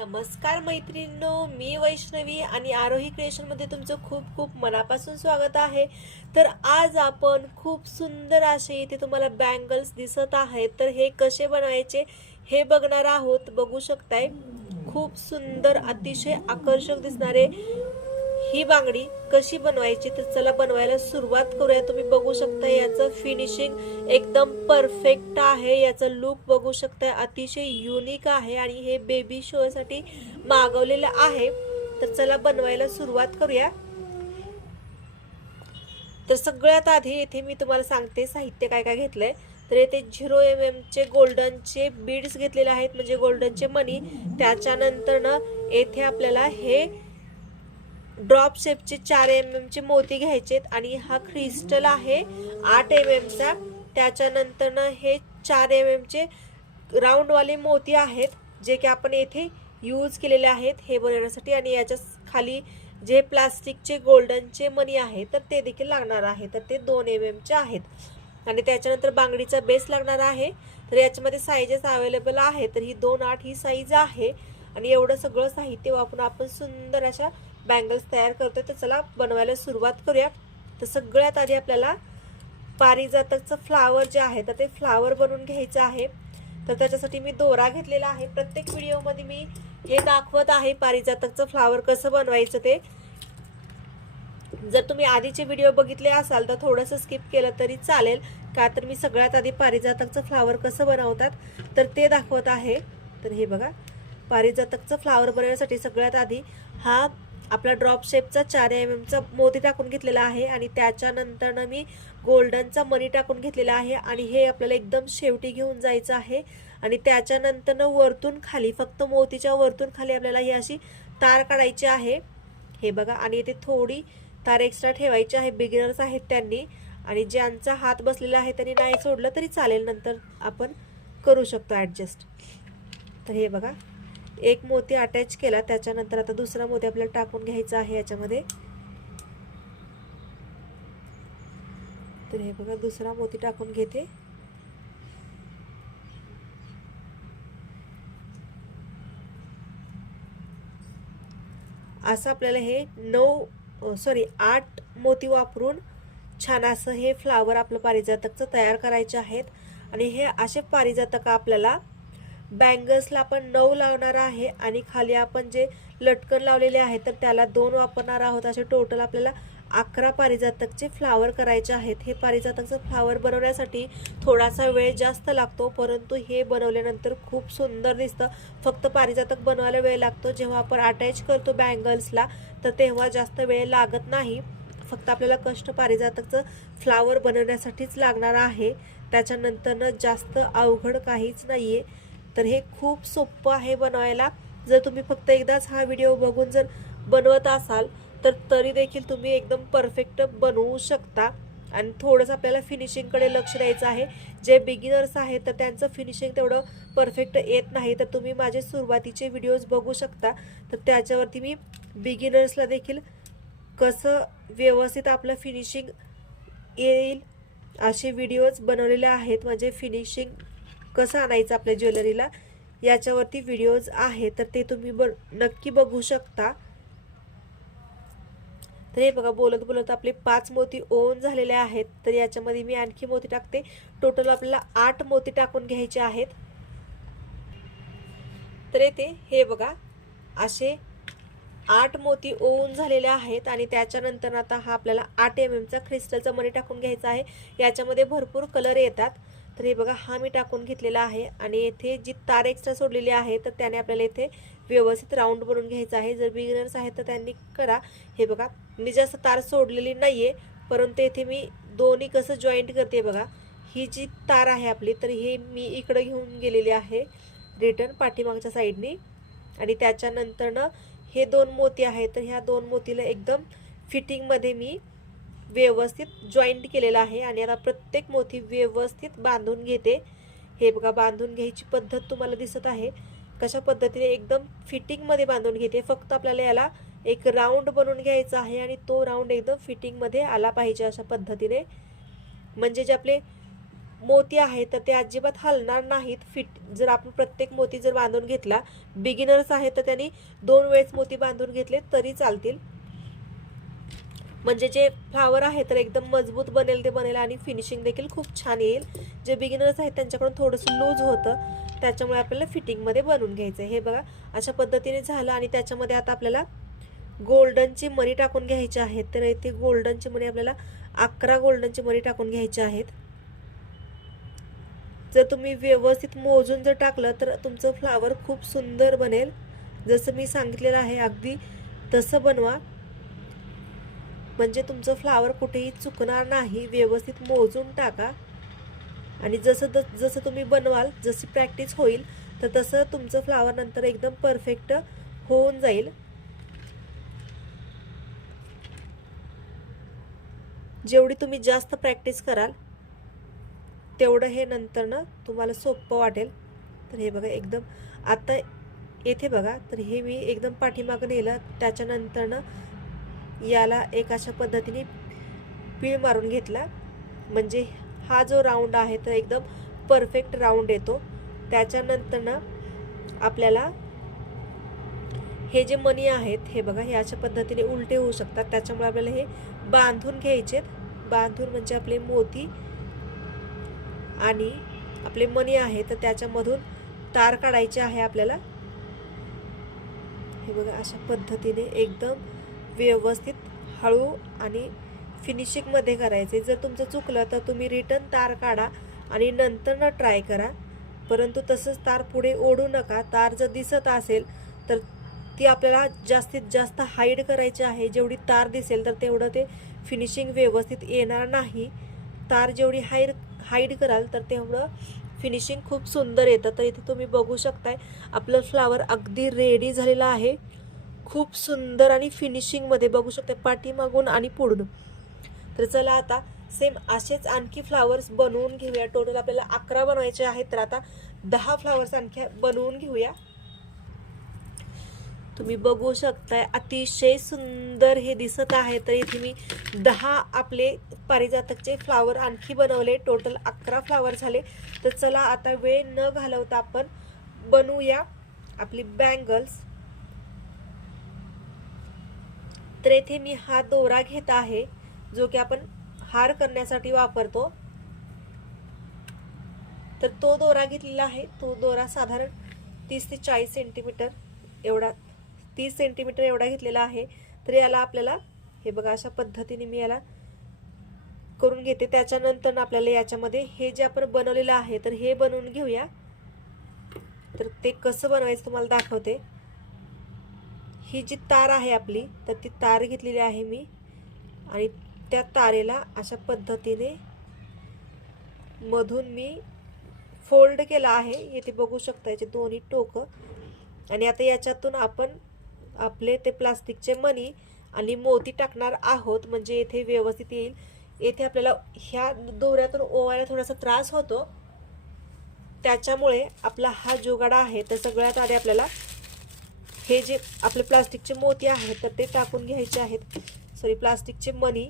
नमस्कार मैत्रिणींनो, मी वैष्णवी आणि आरोही क्रिएशन मध्ये तुमचं खूप खूप मनापासून स्वागत आहे। तर आज आपण खूप सुंदर असे इथे तुम्हाला बँगल्स दिसत आहेत, तर हे कसे बनवायचे हे बघणार आहोत। बघू शकताय खूप सुंदर अतिशय आकर्षक दिसणारे ही बांगडी कशी बनवायची, तर चला बनवायला सुरुवात करूया। तुम्ही बघू शकता याचं फिनिशिंग एकदम परफेक्ट आहे, याचं लुक बघू शकता अतिशय युनिक आहे आणि हे बेबी शो साठी मागवलेलं आहे। तर चला बनवायला सुरुवात करूया। तर सगळ्यात आधी इथे मी तुम्हाला सांगते साहित्य काय काय घेतलंय। तर इथे 0 mm चे गोल्डनचे बीड्स घेतलेले आहेत, म्हणजे गोल्डनचे मनी। त्याच्यानंतर ना इथे आपल्याला हे ड्रॉप शेपचे 4 mm चे मोती घ्यायचे आणि हा क्रिस्टल आहे 8 mm चा। त्याच्यानंतर ना हे 4 mm चे राऊंड वाले मोती आहेत, जे की आपण येथे यूज केलेले आहेत हे बनवण्यासाठी। आणि याच्या खाली जे प्लास्टिकचे गोल्डनचे मनी आहे तर ते देखील लागणार आहे, तर ते 2 mm चे आहेत। आणि त्याच्यानंतर बांगडीचा बेस लागणार आहे। तर याच्यामध्ये साइजेस अवेलेबल आहे, तर ही 2-8 ही साइज आहे। आणि एवढं सगळं साहित्य वापरून आपण सुंदर अशा बँगल्स तयार करतोय। तर चला बनवायला सुरुवात करूया। तर सगळ्यात आधी आपल्याला पारिजातकचं फ्लावर जे आहे तर ते फ्लावर बनवून घ्यायचं आहे। तर त्याच्यासाठी मी दोरा घेतलेला आहे। प्रत्येक व्हिडिओमध्ये मी हे दाखवत आहे पारिजातकचं फ्लावर कसं बनवायचं ते। जर तुम्ही आधीचे व्हिडिओ बघितले असाल तर थोडंसं स्किप केलं तरी चालेल, का तर मी सगळ्यात आधी पारिजातकचं फ्लावर कसं बनवतात तर ते दाखवत आहे। तर हे बघा, पारिजातकचं फ्लावर बनवण्यासाठी सगळ्यात आधी हा आपला ड्रॉप शेपचा 4 mm चा मोती टाकून घेतलेला आहे आणि त्याच्यानंतर ना मी गोल्डनचा मनी टाकून घेतलेला आहे आणि हे आपल्याला एकदम शेवटी घेऊन जायचं आहे। आणि त्याच्यानंतर ना वरतून खाली, फक्त मोतीच्या वरतून खाली आपल्याला ही अशी तार काढायची आहे, हे बघा। आणि इथे थोडी तार एक्स्ट्रा ठेवायची आहे, बिगिनर्स आहेत त्यांनी। आणि ज्यांचा हात बसलेला आहे त्यांनी नाही सोडलं तरी चालेल, नंतर आपण करू शकतो ॲडजस्ट। तर हे बघा, एक मोती अटॅच केला, त्याच्यानंतर आता दुसरा मोती आपल्याला टाकून घ्यायचा आहे याच्यामध्ये। तर हे बघा, दुसरा मोती टाकून घेते। असं आपल्याला हे 8 मोती वापरून छान असं हे फ्लावर आपलं पारिजातकचं तयार करायचे आहेत। आणि हे असे पारिजातक आपल्याला बँगल्सला आपण 9 लावणार आहे आणि खाली आपण जे लटकन लावलेले आहे तर त्याला 2 वापरणार आहोत। असे टोटल आपल्याला 11 पारिजातकचे फ्लावर करायचे आहेत। हे पारिजातकचं फ्लावर बनवण्यासाठी थोडासा वेळ जास्त लागतो, परंतु हे बनवल्यानंतर खूप सुंदर दिसतं। फक्त पारिजातक बनवायला वेळ लागतो, जेव्हा आपण अटॅच करतो बँगल्सला तर तेव्हा जास्त वेळ लागत नाही। फक्त आपल्याला कष्ट पारिजातकचं फ्लावर बनवण्यासाठीच लागणार आहे, त्याच्यानंतर जास्त अवघड काहीच नाहीये। तर हे खूप सोपं आहे बनवायला। जर तुम्ही फक्त एकदाच हा व्हिडिओ बघून जर बनवत असाल तर तरी देखील तुम्ही एकदम परफेक्ट बनवू शकता। आणि थोडंसं आपल्याला फिनिशिंगकडे लक्ष द्यायचं आहे। जे बिगिनर्स आहेत तर त्यांचं फिनिशिंग तेवढं परफेक्ट येत नाही, तर तुम्ही माझे सुरुवातीचे व्हिडिओज बघू शकता, तर त्याच्यावरती मी बिगिनर्सला देखील कसं व्यवस्थित आपलं फिनिशिंग येईल असे व्हिडिओज बनवलेले आहेत। म्हणजे फिनिशिंग कसं आणायचं आपल्या ज्वेलरीला याच्यावरती व्हिडिओज आहेत, तर ते तुम्ही नक्की बघू शकता। तर हे बघा, बोलत बोलत आपले 5 मोती ओन झालेले आहेत। तर याच्यामध्ये मी आणखी मोती टाकते। टोटल आपल्याला 8 मोती टाकून घ्यायचे आहेत। तर येथे हे बघा, असे 8 मोती ओन झालेले आहेत। आणि त्याच्यानंतर आता हा आपल्याला 8 mm चा क्रिस्टलचा मनी टाकून घ्यायचा आहे। याच्यामध्ये भरपूर कलर येतात। तर हे बघा, हा मी टाकून घेतलेला आहे। आणि येथे जी तार एक्स्ट्रा सोडलेली आहे तर त्याने आपल्याला इथे व्यवस्थित राऊंड बनवून घ्यायचा आहे। जर बिगिनर्स आहेत तर त्यांनी करा। हे बघा, मी जास्त तार सोडलेली नाहीये, परंतु येथे मी दोन्ही कसं जॉईंट करते बघा। ही जी तार आहे आपली, तर हे मी इकडे घेऊन गेलेली आहे रिटर्न पाठीमागच्या साईडनी। आणि त्याच्यानंतर ना हे 2 मोती आहेत, तर ह्या 2 मोतीला एकदम फिटिंगमध्ये मी व्यवस्थित जॉईंट केलेला आहे। आणि आता प्रत्येक मोती व्यवस्थित बांधून घेते। हे बघा, बांधून घ्यायची पद्धत तुम्हाला दिसत आहे कशा पद्धतीने एकदम फिटिंगमध्ये बांधून घेते। फक्त आपल्याला याला एक राऊंड बनवून घ्यायचा आहे आणि तो राऊंड एकदम फिटिंगमध्ये आला पाहिजे अशा पद्धतीने, म्हणजे जे आपले मोती आहे तर ते अजिबात हलणार नाहीत. जर आपण प्रत्येक मोती जर बांधून घेतला, बिगिनर्स आहे तर त्यांनी 2 वेळेस मोती बांधून घेतले तरी चालतील. म्हणजे जे फ्लावर आहे तर एकदम मजबूत बनेल ते बनेल आणि फिनिशिंग देखील खूप छान येईल. जे बिगिनर्स आहेत त्यांच्याकडून थोडंसं लूज होतं, त्याच्यामुळे आपल्याला फिटिंगमध्ये बनवून घ्यायचं आहे. हे बघा अशा पद्धतीने झालं आणि त्याच्यामध्ये आता आपल्याला गोल्डनची मणी टाकून घ्यायची आहेत. तर इथे गोल्डनची मणी आपल्याला 11 गोल्डनची मणी टाकून घ्यायची आहेत. जर तुम्ही व्यवस्थित मोजून जर टाकलं तर तुमचं फ्लावर खूप सुंदर बनेल. जसं मी सांगितलेलं आहे अगदी तसं बनवा, म्हणजे तुमचं फ्लावर कुठेही चुकणार नाही. व्यवस्थित मोजून टाका आणि जसं तुम्ही बनवाल, जशी प्रॅक्टिस होईल तर तसं तुमचं फ्लावर नंतर एकदम परफेक्ट होऊन जाईल. जेवढी तुम्ही जास्त प्रॅक्टिस कराल तेवढं हे नंतर ना तुम्हाला सोपं वाटेल. तर हे बघा एकदम आता येथे बघा, तर हे मी एकदम पाठीमागं नेलं, त्याच्यानंतर ना याला एक अशा पद्धतीने पीळ मारून घेतला, म्हणजे हा जो राऊंड आहे तर एकदम परफेक्ट राऊंड येतो. त्याच्यानंतर ना आपल्याला हे जे मणी आहेत हे बघा हे अशा पद्धतीने उलटे होऊ शकतात, त्याच्यामुळे आपल्याला हे बांधून घ्यायचेत. बांधून म्हणजे आपले मोती आणि आपले मणी आहे तर त्याच्यामधून तार काढायचे आहे आपल्याला. हे बघा अशा पद्धतीने एकदम व्यवस्थित हळू आणि फिनिशिंगमध्ये करायचे. जर तुमचं चुकलं तर तुम्ही रिटर्न तार काढा आणि नंतर न ट्राय करा, परंतु तसंच तार पुढे ओढू नका. तार जर दिसत असेल तर ती आपल्याला जास्तीत जास्त हाईड करायची आहे. जेवढी तार दिसेल तर तेवढं ते फिनिशिंग व्यवस्थित येणार नाही. तार जेवढी हाईड कराल तर तेवढं फिनिशिंग खूप सुंदर येतं. तर इथे तुम्ही बघू शकताय आपलं फ्लावर अगदी रेडी झालेलं आहे, खूप सुंदर आणि फिनिशिंगमध्ये बघू शकता पाठीमागून आणि पुढून. तर चला आता सेम असेच आणखी फ्लावर्स बनवून घेऊया. टोटल आपल्याला 11 बनवायचे आहेत, तर आता 10 फ्लावर्स आणखी बनवून घेऊया. तुम्ही बघू शकताय अतिशय सुंदर हे दिसत आहे. तर इथे मी 10 आपले पारिजातकचे फ्लावर आणखी बनवले. टोटल 11 फ्लावर झाले. तर चला आता वेळ न घालवता आपण बनवूया आपली बँगल्स. तर इथे मी हा दोरा घेत आहे जो की आपण हार करण्यासाठी वापरतो. तर तो दोरा घेतलेला आहे. तो दोरा साधारण 30 ते 40 सेंटीमीटर एवढा 30 सेंटीमीटर एवढा घेतलेला आहे. तर याला आपल्याला हे बघा अशा पद्धतीने मी याला करून घेते. त्याच्यानंतर आपल्याला याच्यामध्ये हे जे आपण बनवलेलं आहे तर हे बनवून घेऊया. तर ते कसं बनवायचं तुम्हाला दाखवते. ही जी तार आहे आपली तर ती तार घेतलेली आहे मी आणि त्या तारेला अशा पद्धतीने मधून मी फोल्ड केला आहे. इथे बघू शकता याचे दोन्ही टोकं. आणि आता याच्यातून आपण आपले ते प्लास्टिकचे मणी आणि मोती टाकणार आहोत, म्हणजे येथे व्यवस्थित येईल. येथे आपल्याला ह्या दोऱ्यातून ओवायला थोडासा त्रास होतो, त्याच्यामुळे आपला हा जुगाडा आहे. तर सगळ्यात आधी आपल्याला हे जे आपले प्लास्टिकचे मोती आहेत तर ते टाकून घ्यायचे आहेत, प्लास्टिकचे मणी.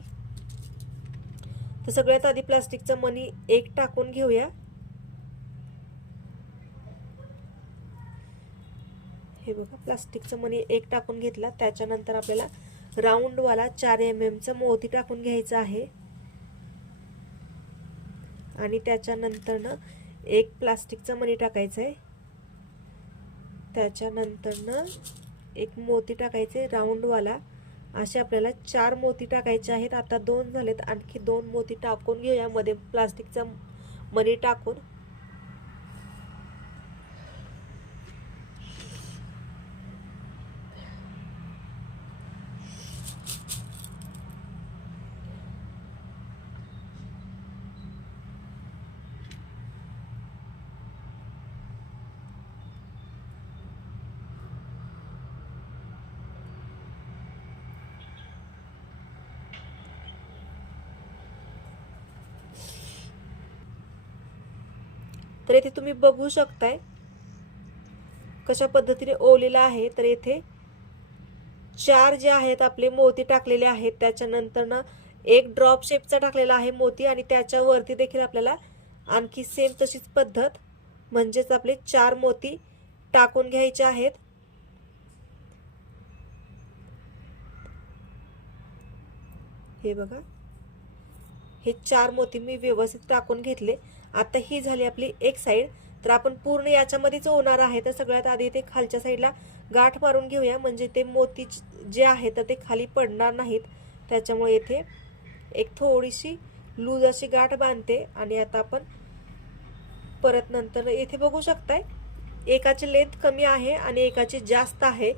तर सगळ्यात आधी प्लास्टिकचा मणी एक टाकून घेऊया. हे बघा प्लास्टिकचा मणी एक टाकून घेतला. त्याच्यानंतर आपल्याला राऊंडवाला 4 mm चा मोती टाकून घ्यायचा आहे आणि त्याच्यानंतर एक प्लास्टिकचा मणी टाकायचा आहे. त्याच्यानंतर एक मोती टाकायचे राऊंडवाला. असे आपल्याला 4 मोती टाकायचे आहेत. आता 2 झालेत, आणखी 2 मोती टाकून घेऊया मध्ये प्लास्टिकचा मणी टाकून. तर इथे तुम्ही बघू शकताय कशा पद्धतीने ओवलेला आहे. तर इथे 4 जे आहेत आपले मोती टाकलेले आहेत. त्याच्यानंतर एक ड्रॉप शेपचा टाकलेला आहे मोती आणि त्याच्यावरती देखील आपल्याला आणखी सेम तशीच पद्धत, म्हणजेच आपले 4 मोती टाकून घ्यायचे आहेत. हे बघा, हे 4 मोती मी व्यवस्थित टाकून घेतले. आता ही झाली आपली एक साईड. तर आपण पूर्ण याच्यामध्येच होणार आहे. तर सगळ्यात आधी ते खालच्या साईडला गाठ मारून घेऊया, म्हणजे ते मोती जे आहे तर ते खाली पडणार नाहीत. त्याच्यामुळे इथे एक थोडीशी लूज अशी गाठ बांधते. आणि आता आपण परत नंतर इथे बघू शकताय, एकाची लेंथ कमी आहे आणि एकाची जास्त आहे.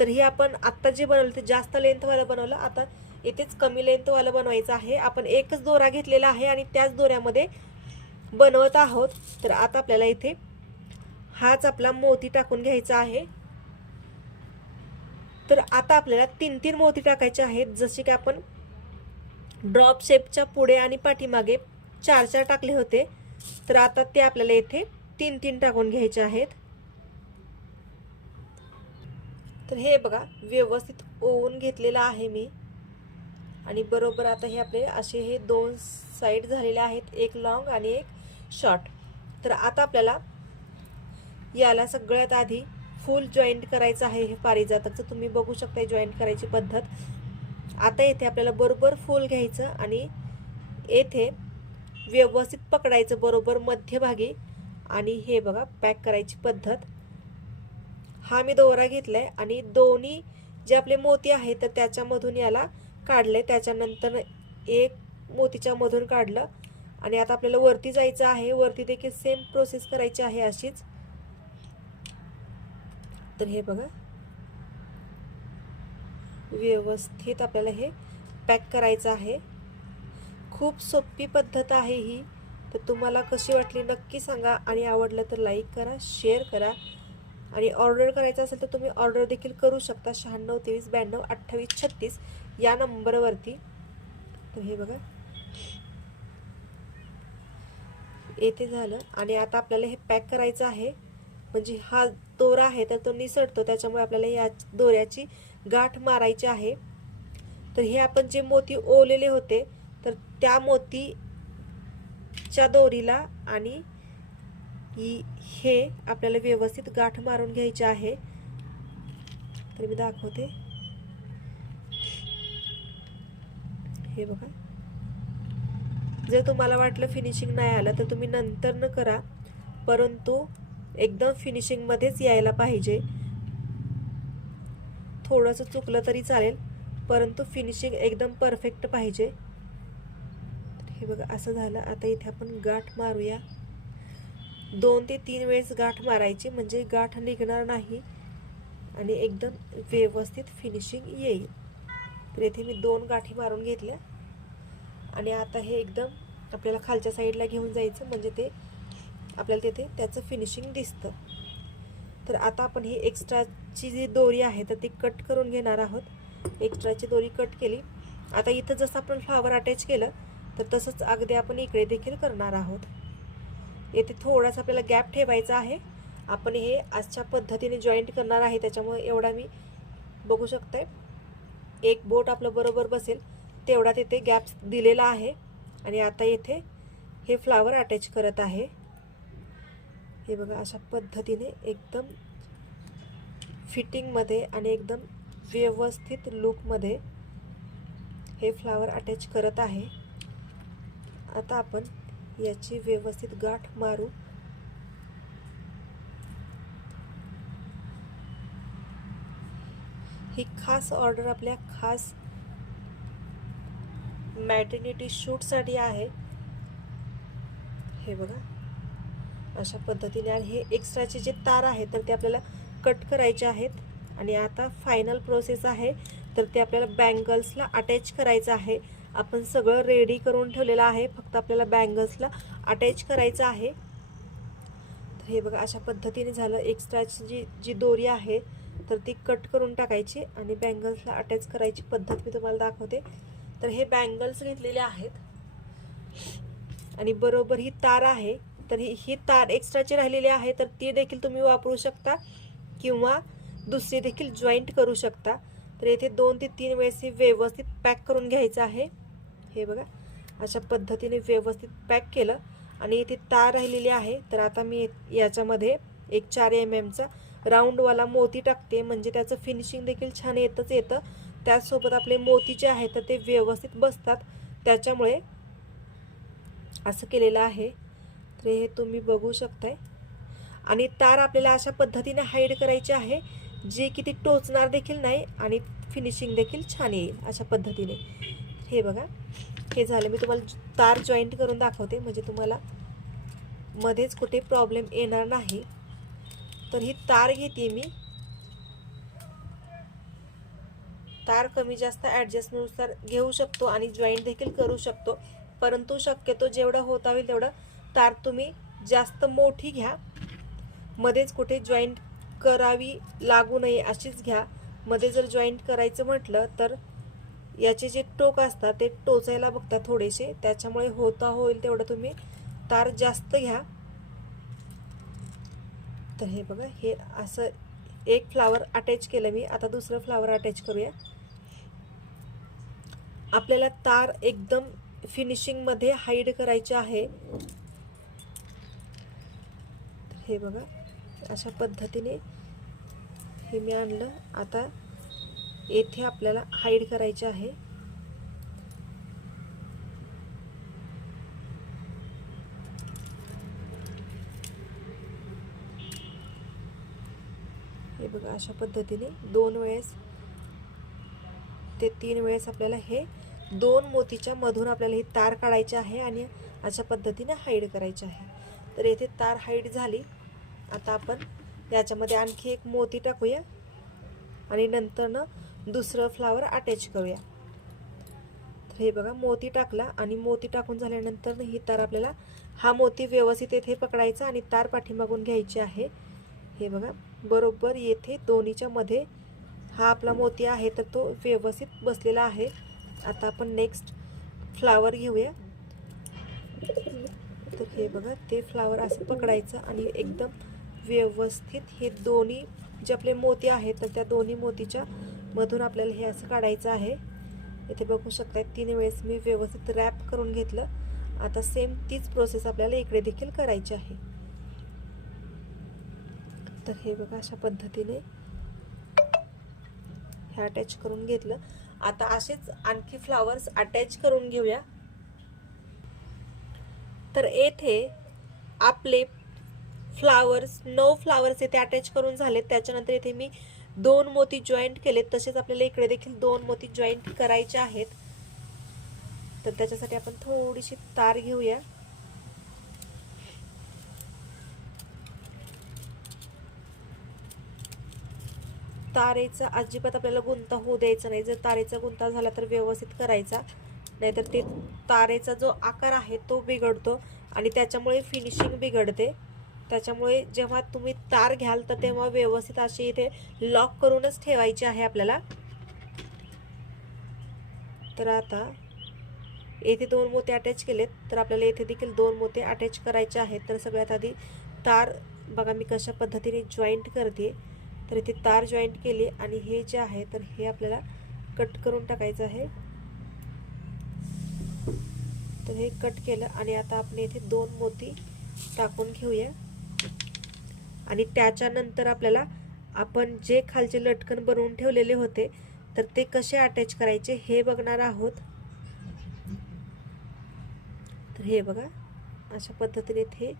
तर ही आपण आत्ता जे बनवलं ते जास्त लेंथवालं बनवलं. आता इथेच कमी लेंथवालं बनवायचं आहे. आपण एकच दोरा घेतलेला आहे आणि त्याच दोऱ्यामध्ये बनवत आहोत. तर आता आपल्याला इथे हाच आपला मोती टाकून घ्यायचा आहे. तर आता आपल्याला 3-3 मोती टाकायचे आहेत. जसे की आपण ड्रॉप शेपच्या पुढे आणि पाठीमागे 4-4 टाकले होते, तर आता ते आपल्याला इथे 3-3 टाकून घ्यायचे आहेत. तर हे बघा, व्यवस्थित ओवून घेतलेला आहे मी. आणि बरोबर आता हे आपले असे हे 2 साईड झालेले आहेत, एक लॉंग आणि एक शॉर्ट. तर आता आपल्याला याला सगळ्यात आधी फुल जॉईंट करायचं आहे. हे पारिजातकचं तुम्ही बघू शकता जॉईंट करायची पद्धत. आता इथे आपल्याला बरोबर फुल घ्यायचं आणि येथे व्यवस्थित पकडायचं बरोबर मध्यभागी. आणि हे बघा, पॅक करायची पद्धत. हा मी दोरा घेतलाय आणि दोन्ही जे आपले मोती आहेत तर त्याच्यामधून याला काढले. त्याच्यानंतर एक मोतीच्या मधून काढलं. आणि आता आपल्याला वरती जायचं आहे. वरती देखील सेम प्रोसेस करायची आहे अशीच. तर हे बघा, व्यवस्थित आपल्याला हे पॅक करायचं आहे. खूप सोपी पद्धत आहे ही. तर तुम्हाला कशी वाटली नक्की सांगा. आणि आवडलं तर लाईक करा, शेअर करा. आणि ऑर्डर करायचं असेल तर तुम्ही ऑर्डर देखील करू शकता 96 23 92 28 36 या नंबरवरती. तर हे बघा, येथे झालं. आणि आता आपल्याला हे पॅक करायचं आहे. म्हणजे हा दोरा आहे तर तो निसटतो, त्याच्यामुळे आपल्याला या दोऱ्याची गाठ मारायची आहे. तर हे आपण जे मोती ओवलेले होते तर त्या मोतीच्या दोरीला आणि हे आपल्याला व्यवस्थित गाठ मारून घ्यायचे आहे. तर मी दाखवते. हे बघा, जर तुम्हाला वाटलं फिनिशिंग नाही आलं तर तुम्ही नंतर न करा, परंतु एकदम फिनिशिंग मध्येच यायला पाहिजे. थोडंसं चुकलं तरी चालेल, परंतु फिनिशिंग एकदम परफेक्ट पाहिजे. हे बघा, असं झालं. आता इथे आपण गाठ मारूया. 2 ते 3 वेळेस गाठ मारायची, म्हणजे गाठ निघणार नाही आणि एकदम व्यवस्थित फिनिशिंग येईल. तर इथे मी 2 गाठी मारून घेतल्या. आणि आता हे एकदम आपल्याला खालच्या साईडला घेऊन जायचं, म्हणजे ते आपल्याला तिथे त्याचं फिनिशिंग दिसतं. तर आता आपण ही एक्स्ट्राची जी दोरी आहे तर ती कट करून घेणार आहोत. एक्स्ट्राची दोरी कट केली. आता इथं जसं आपण फ्लावर अटॅच केलं तर तसंच अगदी आपण इकडे देखील करणार आहोत. येथे थोडासा आपल्याला गॅप ठेवायचा आहे. आपण हे अशा पद्धतीने जॉईंट करणार आहे, त्याच्यामुळे एवढा मी बघू शकताय एक बोट आपलं बरोबर बसेल तेवढा तिथे गॅप दिलेला आहे. आणि आता येथे हे फ्लावर अटॅच करत आहे. हे बघा, अशा पद्धतीने एकदम फिटिंगमध्ये आणि एकदम व्यवस्थित लुकमध्ये हे फ्लावर अटॅच करत आहे. आता आपण याची व्यवस्थित गाठ मारू. ही खास ऑर्डर आपल्या खास मॅटर्निटी शूटसाठी आहे. हे बघा, अशा पद्धतीने. आणि हे एक्स्ट्राचे जे तार आहेत तर ते आपल्याला कट करायचे आहेत. आणि आता फायनल प्रोसेस आहे, तर ते आपल्याला बँगल्सला अटॅच करायचं आहे. आपण सगळं रेडी करून ठेवलेलं आहे, फक्त आपल्याला बँगल्सला अटॅच करायचं आहे. तर हे बघा, अशा पद्धतीने झालं. एक्स्ट्राची जी दोरी आहे तर ती कट करून टाकायची आणि बँगल्सला अटॅच करायची पद्धत मी तुम्हाला दाखवते. तर हे बँगल्स घेतलेले आहेत आणि बरोबर ही तार आहे. तर ही तार एक्स्ट्राची राहिलेली आहे तर ती देखील तुम्ही वापरू शकता किंवा दुसरी देखील जॉईंट करू शकता. तर येथे 2 ते 3 वेळेस हे व्यवस्थित पॅक करून घ्यायचं आहे. हे बघा, अशा पद्धतीने व्यवस्थित पॅक केलं. आणि इथे तार राहिलेली आहे. तर आता मी याच्यामध्ये एक 4 mm चा राऊंडवाला मोती टाकते, म्हणजे त्याचं फिनिशिंग देखील छान येतं. त्याचसोबत आपले मोती जे आहेत तर ते व्यवस्थित बसतात, त्याच्यामुळे असं केलेलं आहे. तर हे तुम्ही बघू शकताय. आणि तार आपल्याला अशा पद्धतीने हाईड करायची आहे जे की ती टोचणार देखील नाही आणि फिनिशिंग देखील छान येईल अशा पद्धतीने. हे बघा, हे झालं. मी तुम्हाला तार जॉईंट करून दाखवते, म्हणजे तुम्हाला मध्येच कुठे प्रॉब्लेम येणार नाही. तर ही तार घेते मी. तार कमी जास्त ॲडजस्टनुसार घेऊ शकतो आणि जॉईंट देखील करू शकतो, परंतु शक्यतो जेवढं होता होईल तेवढं तार तुम्ही जास्त मोठी घ्या. मध्येच कुठे जॉईंट करावी लागू नये अशीच घ्या. मध्ये जर जॉईंट करायचं म्हटलं तर याचे जे टोक असतात ते टोचायला बघतात थोडेसे, त्याच्यामुळे होता होईल तेवढं तुम्ही तार जास्त घ्या. तर हे बघा, हे असं एक फ्लावर अटॅच केलं मी. आता दुसरं फ्लावर अटॅच करूया. आपल्याला तार एकदम फिनिशिंगमध्ये हाईड करायचे आहे. हे बघा, अशा पद्धतीने हे मी आणलं. आता येथे आपल्याला हाईड करायचे आहे. हे बघा, अशा पद्धतीने 2 वेळेस ते 3 वेळेस आपल्याला हे 2 मोतीच्या मधून आपल्याला ही तार काढायची आहे आणि अशा पद्धतीने हाईड करायची आहे. तर येथे तार हाईड झाली. आता आपण याच्यामध्ये आणखी एक मोती टाकूया आणि नंतर दुसरं फ्लावर अटॅच करूया. तर हे बघा, मोती टाकला आणि मोती टाकून झाल्यानंतर ही तार आपल्याला हा मोती व्यवस्थित येथे पकडायचा आणि तार पाठीमागून घ्यायची आहे. हे बघा, बरोबर येथे दोन्हीच्या मध्ये हा आपला मोती आहे तर तो व्यवस्थित बसलेला आहे. आता आपण नेक्स्ट फ्लावर घेऊया. तर हे बघा, ते फ्लावर असं पकडायचं आणि एकदम व्यवस्थित हे दोन्ही जे आपले मोती आहेत तर त्या दोन्ही मोतीच्या मधून आपल्याला हे असं काढायचं आहे. इथे बघू शकता 3 वेळेस मी व्यवस्थित रॅप करून घेतलं. आता सेम तीच प्रोसेस आपल्याला इकडे देखील करायची आहे. तर हे बघा, अशा पद्धतीने हे अटॅच करून घेतलं. आता असेच आणखी फ्लावर्स अटॅच करून घेऊया. तर येथे आपले फ्लावर्स 9 फ्लावर्स येथे अटॅच करून झाले. त्याच्यानंतर येथे मी 2 मोती जॉईंट केले. तसेच आपल्याला इकडे देखील 2 मोती जॉईंट करायचे आहेत. तर त्याच्यासाठी आपण थोडीशी तार घेऊया. तारेचा अजिबात आपल्याला गुंता होऊ द्यायचा नाही. जर तारेचा गुंता झाला तर व्यवस्थित करायचा, नाहीतर ते तारेचा जो आकार आहे तो बिघडतो आणि त्याच्यामुळे फिनिशिंग बिघडते. त्याच्यामुळे जेव्हा तुम्ही तार घ्याल तर तेव्हा व्यवस्थित अशी इथे लॉक करूनच ठेवायची आहे आपल्याला. तर आता येथे 2 मोती अटॅच केलेत, तर आपल्याला येथे देखील 2 मोती अटॅच करायचे आहेत. तर सगळ्यात आधी तार बघा मी कशा पद्धतीने जॉईंट करते. तर इथे तार जॉईंट केली आणि हे जे आहे तर हे आपल्याला कट करून टाकायचं आहे. तर हे कट केलं आणि आता आपण इथे 2 मोती टाकून घेऊया. आणि त्याच्यानंतर आपल्याला आपण जे खालचे लटकन बनवून ठेवलेले होते तर ते कसे अटॅच करायचे हे बघणार आहोत. तर हे बघा, अशा पद्धतीने इथे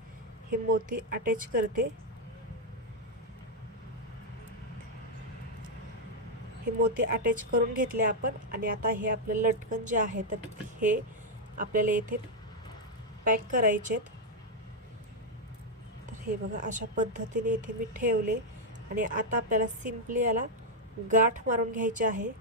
हे मोती अटॅच करते. हे मोती अटॅच करून घेतले आपण आणि आता हे आपलं लटकन जे आहे तर हे आपल्याला इथे पॅक करायचे. तर हे बघा, अशा पद्धतीने इथे मी ठेवले आणि आता आपल्याला सिंपली याला गाठ मारून घ्यायची आहे.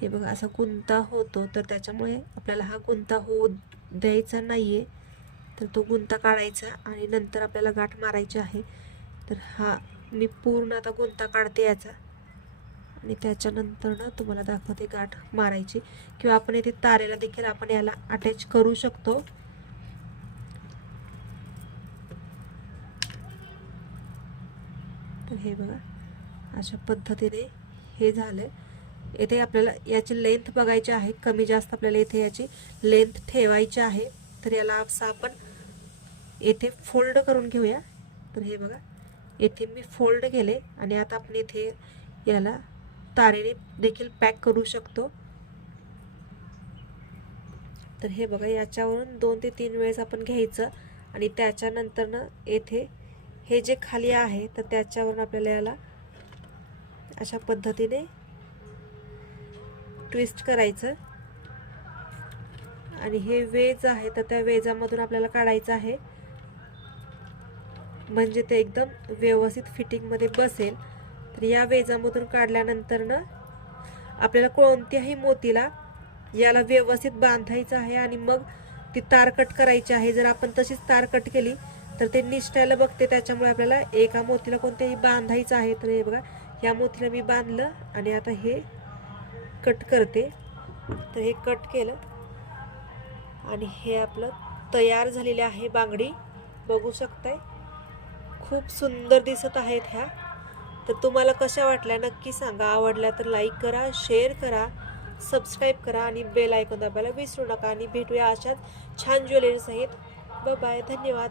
हे बघा, असा गुंता होतो तर त्याच्यामुळे आपल्याला हा गुंता होऊ द्यायचा नाहीये. तर तो गुंता काढायचा आणि नंतर आपल्याला गाठ मारायची आहे. तर हा मी पूर्ण आता गुंता काढते याचा आणि त्याच्यानंतर ना तुम्हाला दाखवते गाठ मारायची, किंवा आपण इथे तारेला देखील आपण याला अटॅच करू शकतो. तर हे बघा अशा पद्धतीने हे झालं. इथे आपल्याला याची लेंथ बघायची आहे, कमी जास्त आपल्याला इथे याची लेंथ ठेवायची आहे. तर याला असं आपण इथे फोल्ड करून घेऊया. तर हे बघा इथे मी फोल्ड केले आणि आता आपण इथे याला तारेने देखील पॅक करू शकतो. तर हे बघा याच्यावरून 2 ते 3 वेळेस आपण घ्यायचं आणि त्याच्यानंतर ना येथे हे जे खाली आहे तर त्याच्यावरून आपल्याला याला अशा पद्धतीने ट्विस्ट करायचं आणि हे वेज आहे तर त्या वेजामधून आपल्याला काढायचं आहे, म्हणजे ते एकदम व्यवस्थित फिटिंगमध्ये बसेल. तर या वेजामधून काढल्यानंतर ना आपल्याला कोणत्याही मोतीला याला व्यवस्थित बांधायचं आहे आणि मग ती तार कट करायची आहे. जर आपण तशीच तार कट केली तर ते निसटायला बघते, त्याच्यामुळे आपल्याला एका मोतीला कोणत्याही बांधायचं आहे. तर हे बघा या मोतीला मी बांधलं आणि आता हे कट करते. तर हे कट केलं आणि हे आपलं तयार झालेले आहे बांगडी, बघू शकताय. खूप सुंदर दिसत आहेत ह्या. तर तुम्हाला कशा वाटल्या नक्की सांगा. आवडल्या तर लाईक करा, शेअर करा, सबस्क्राईब करा आणि बेल आयकॉन दाबायला विसरू नका. आणि भेटूया अशाच छान ज्वेलरी सहित. बाय बाय, धन्यवाद.